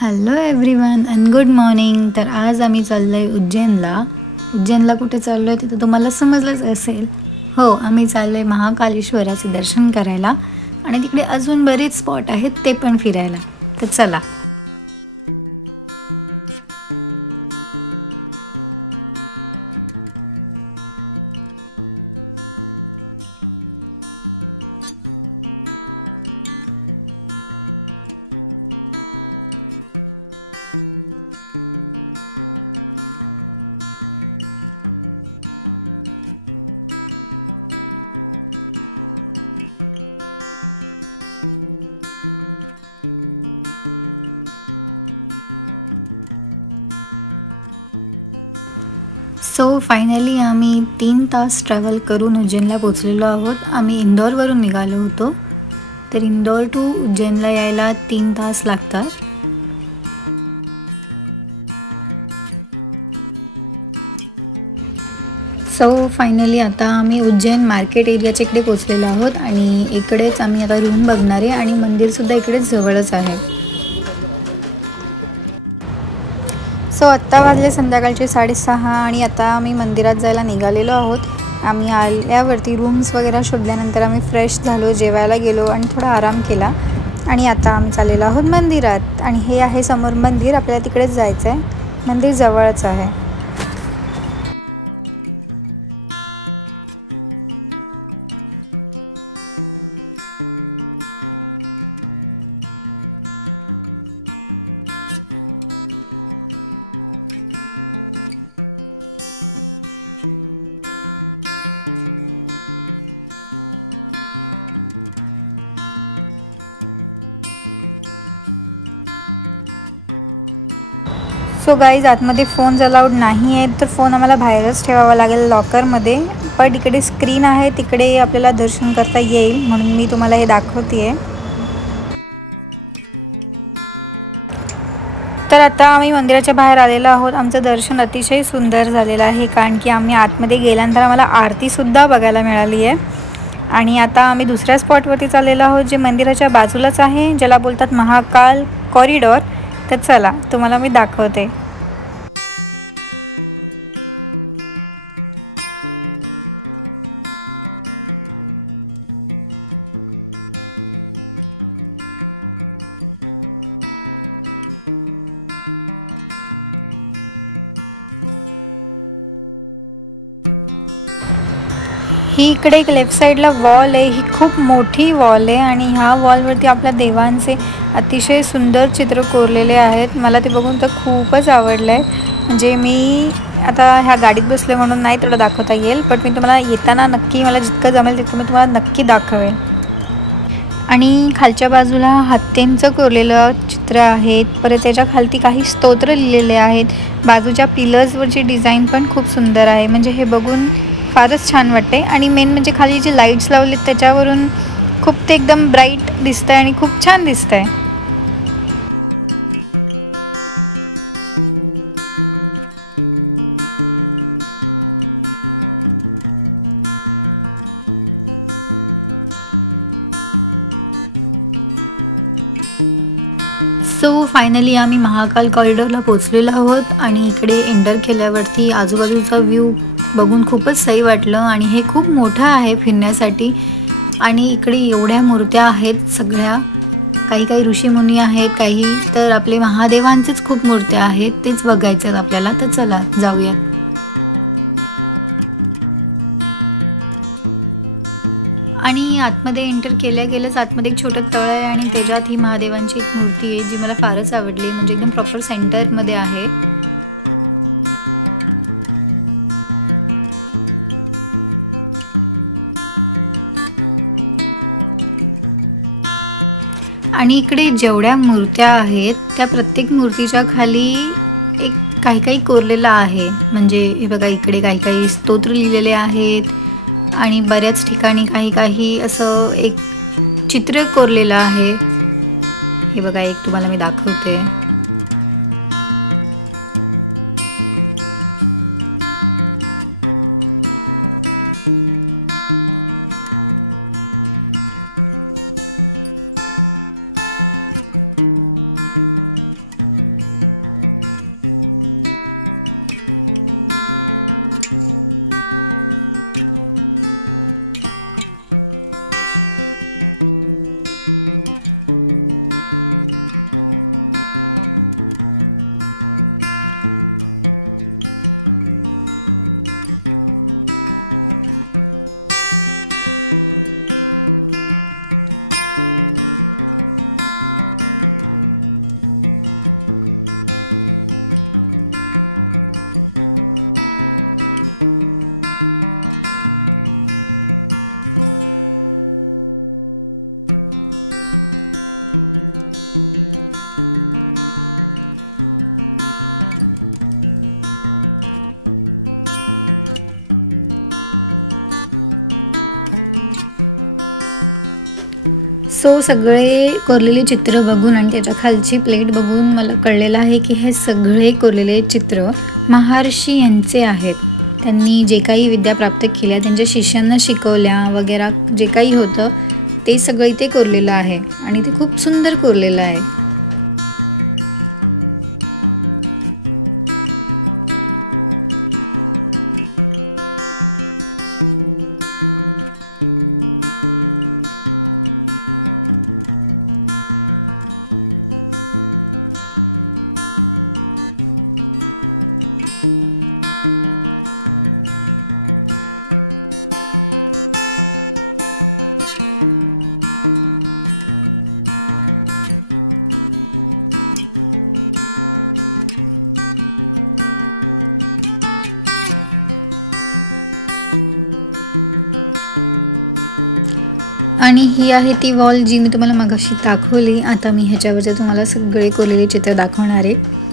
Hello everyone and good morning. तर आज आम्ही चाललोय उज्जैनला कुठे चाललोय ते तर तुम्हाला समजलंच असेल. हो, आम्ही चाललोय महाकालेश्वराचे दर्शन करायला आणि तिकडे अजून बरेच स्पॉट आहेत ते पण फिरायला. तर चला. सो फायनली आम्ही 3 तास ट्रॅव्हल करून उज्जैनला पोचलेलो आहोत. आम्ही इंदौरवरून निघालो होतो. तर इंदौर टू उज्जैनला यायला 3 तास लागतात. सो फायनली आता आम्ही उज्जैन मार्केट एरियाच्या इकडे पोचलेलो आहोत आणि इकडेच आम्ही आता रूम बघणार आहे आणि मंदिरसुद्धा इकडेच जवळच आहे. सो आत्ता वाजले संध्याकाळचे 6:30 आणि आता आम्ही मंदिरात जायला निघालेलो आहोत. आम्ही आल्यावरती रूम्स वगैरे शोधल्यानंतर आम्ही फ्रेश झालो, जेवायला गेलो आणि थोडा आराम केला आणि आता आम्ही चाललेलो आहोत मंदिरात. आणि हे आहे समोर मंदिर, आपल्याला तिकडेच जायचं आहे. मंदिर जवळच आहे. सो गाईज, आतमध्ये फोन्स अलाउड नाही आहेत, तर फोन आम्हाला बाहेरच ठेवावा लागेल लॉकरमध्ये. पण इकडे स्क्रीन आहे, तिकडे आपल्याला दर्शन करता येईल म्हणून मी तुम्हाला हे दाखवते. तर आता आम्ही मंदिराच्या बाहेर आलेलो आहोत. आमचं दर्शन अतिशय सुंदर झालेलं आहे कारण की आम्ही आतमध्ये गेल्यानंतर आम्हाला आरतीसुद्धा बघायला मिळाली आहे. आणि आता आम्ही दुसऱ्या स्पॉटवरती चाललेलो आहोत जे मंदिराच्या बाजूलाच आहे, ज्याला बोलतात महाकाल कॉरिडॉर. तर चला, तुम्हाला मी दाखवते. ही इकडे एक लेफ्ट साईडला वॉल आहे. ही खूप मोठी वॉल आहे आणि ह्या वॉलवरती आपल्या देवांचे अतिशय सुंदर चित्र कोरलेले आहेत. मला ते बघून तर खूपच आवडलं आहे. म्हणजे मी आता ह्या गाडीत बसले म्हणून नाही तेवढं दाखवता येईल, पण मी तुम्हाला येताना नक्की, मला जितकं जमेल तितकं मी तुम्हाला नक्की दाखवेन. आणि खालच्या बाजूला हत्तींचं कोरलेलं चित्र आहे. परत त्याच्या खालती काही स्तोत्र लिहिलेले आहेत. बाजूच्या पिलर्सवरची डिझाईन पण खूप सुंदर आहे. म्हणजे हे बघून फारच छान वाटते. आणि मेन म्हणजे खाली जे लाईट्स लावलेत त्याच्यावरून खूप ते एकदम ब्राईट दिसतंय आणि खूप छान दिसतंय. सो फायनली आम्ही महाकाल कॉरिडॉरला पोचलेलो आहोत आणि इकडे एंटर केल्यावरती आजूबाजूचा व्ह्यू बघून खूपच सही वाटलं. आणि हे खूप मोठं आहे फिरण्यासाठी. आणि इकडे एवढ्या मूर्त्या आहेत सगळ्या. काही ऋषीमुनी आहेत, काही तर आपले महादेवांचेच खूप मूर्त्या आहेत. तेच बघायचं आपल्याला. तर चला जाऊया. आणि आतमध्ये एंटर केल्याच आतमध्ये एक छोटं तळ आहे आणि त्याच्यात ही महादेवांची एक मूर्ती आहे जी मला फारच आवडली. म्हणजे एकदम प्रॉपर सेंटरमध्ये आहे. आणि इकडे जेवढ्या मूर्त्या आहेत त्या प्रत्येक मूर्तीच्या खाली एक काही कोरलेलं आहे. म्हणजे हे बघा, इकडे काही स्तोत्र लिहिलेले आहेत आणि बऱ्याच ठिकाणी काही असं एक चित्र कोरलेलं आहे. हे बघा, एक तुम्हाला मी दाखवते. सो सगळे कोरलेले चित्र बघून आणि त्याच्या खालची प्लेट बघून मला कळलेलं आहे की हे सगळे कोरलेले चित्र महर्षी यांचे आहेत. त्यांनी जे काही विद्या प्राप्त केल्या, त्यांच्या शिष्यांना शिकवल्या वगैरे जे काही होतं ते सगळं इथे कोरलेलं आहे आणि ते खूप सुंदर कोरलेलं आहे. आणि ही आहे ती वॉल जी मी तुम्हाला मगाशी दाखवली. आता मी ह्याच्यावरचे तुम्हाला सगळे कोरलेले चित्र दाखवणार आहे.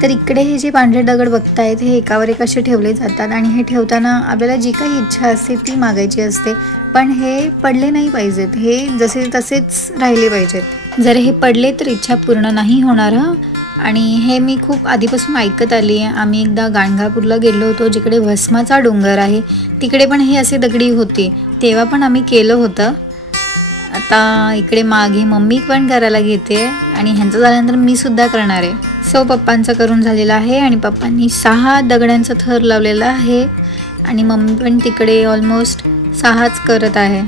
तर इकडे हे जे पांढरे दगड बघतायत हे एकावर एक असे ठेवले जातात आणि हे ठेवताना आपल्याला जी काही इच्छा असते ती मागायची असते, पण हे पडले नाही पाहिजेत, हे जसे तसेच राहिले पाहिजेत. जर हे पडले तर इच्छा पूर्ण नाही होणार. आणि हे मी खूप आधीपासून ऐकत आली आहे. आम्ही एकदा गाणगापूरला गेलो होतो जिकडे भस्माचा डोंगर आहे, तिकडे पण हे असे दगडी होते, तेव्हा पण आम्ही केलं होतं. आता इकडे मागे मम्मी पण करायला घेते आणि ह्यांचं झाल्यानंतर मी सुद्धा करणार आहे. सो पप्पांचं करून झालेलं आहे आणि पप्पांनी 6 दगडांचा थर लावलेला आहे आणि मम्मी पण तिकडे ऑलमोस्ट 6च करत आहे.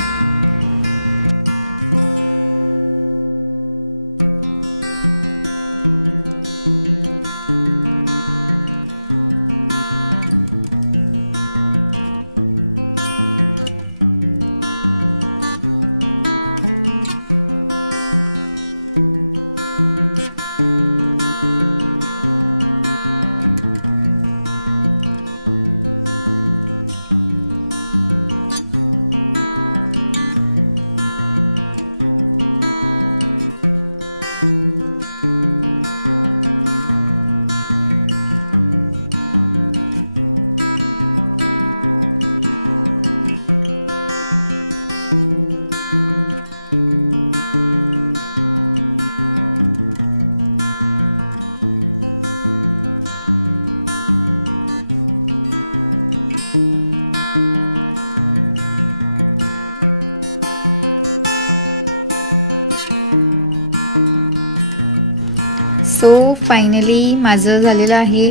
सो फायनली माझं झालेलं आहे.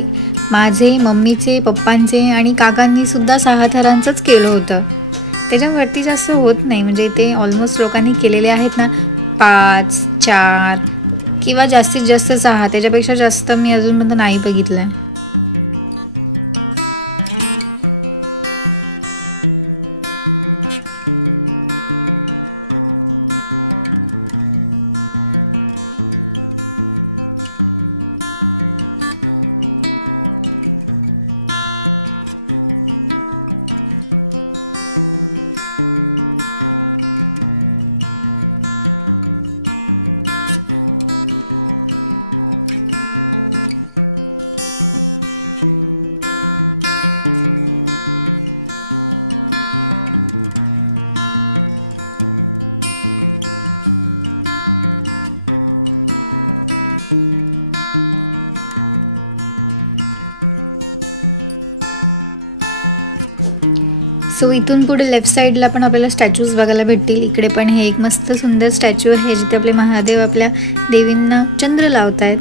माझे, मम्मीचे, पप्पांचे आणि काकांनी सुद्धा 6 थरांचंच केलं होतं. त्याच्यावरती जास्त होत नाही, म्हणजे ते ऑलमोस्ट लोकांनी केलेले आहेत ना 5, 4 किंवा जास्तीत जास्त 6, त्याच्यापेक्षा जास्त मी अजूनपर्यंत नाही बघितलं. सो इथून पुढे लेफ्ट साईडला पण आपल्याला स्टॅच्यूज बघायला भेटतील. इकडे पण हे एक मस्त सुंदर स्टॅच्यू आहे जिथे आपले महादेव आपल्या देवींना चंद्र लावतायत.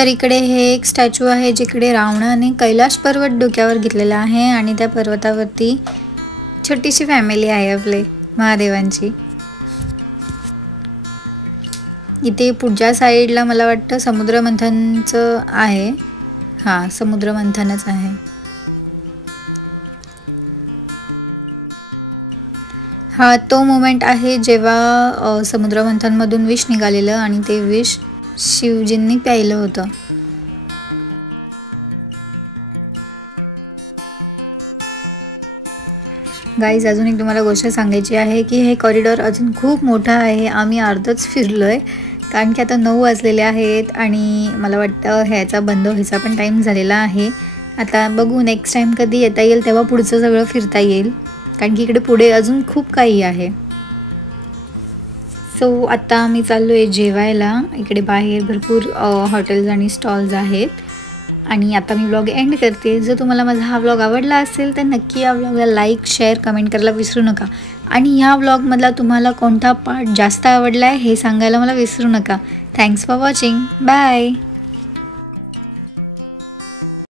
तर इकडे हे एक स्टॅच्यू आहे जिकडे रावणाने कैलाश पर्वत डोक्यावर घेतलेला आहे आणि त्या पर्वतावरती छोटीशी फॅमिली आहे आपले महादेवांची. इथे पुढच्या साईडला मला वाटतं समुद्र मंथनचं आहे. हा, समुद्र मंथनच आहे. हा तो मोमेंट आहे जेव्हा समुद्र मंथनमधून विष निघालेलं आणि ते विष शिवजींनी प्यायलं होतं. गाईज, अजून एक तुम्हाला गोष्ट सांगायची आहे की हे कॉरिडॉर अजून खूप मोठं आहे. आम्ही अर्धच फिरलोय कारण की आता 9 वाजलेले आहेत आणि मला वाटतं ह्याचा बंद व्हायचा पण टाईम झालेला आहे. आता बघू नेक्स्ट टाईम कधी येता येईल तेव्हा पुढचं सगळं फिरता येईल, कारण की इकडे पुढे अजून खूप काही आहे. सो आता आम्ही चाललो आहे जेवायला. इकडे बाहेर भरपूर हॉटेल्स आणि स्टॉल्स आहेत आणि आता मी व्लॉग एंड करते. जर तुम्हाला माझा हा व्लॉग आवडला असेल तर नक्की या व्लॉगला लाईक, शेअर, कमेंट करायला विसरू नका. आणि ह्या व्लॉगमधला तुम्हाला कोणता पार्ट जास्त आवडला आहे हे सांगायला मला विसरू नका. Thanks for watching. बाय.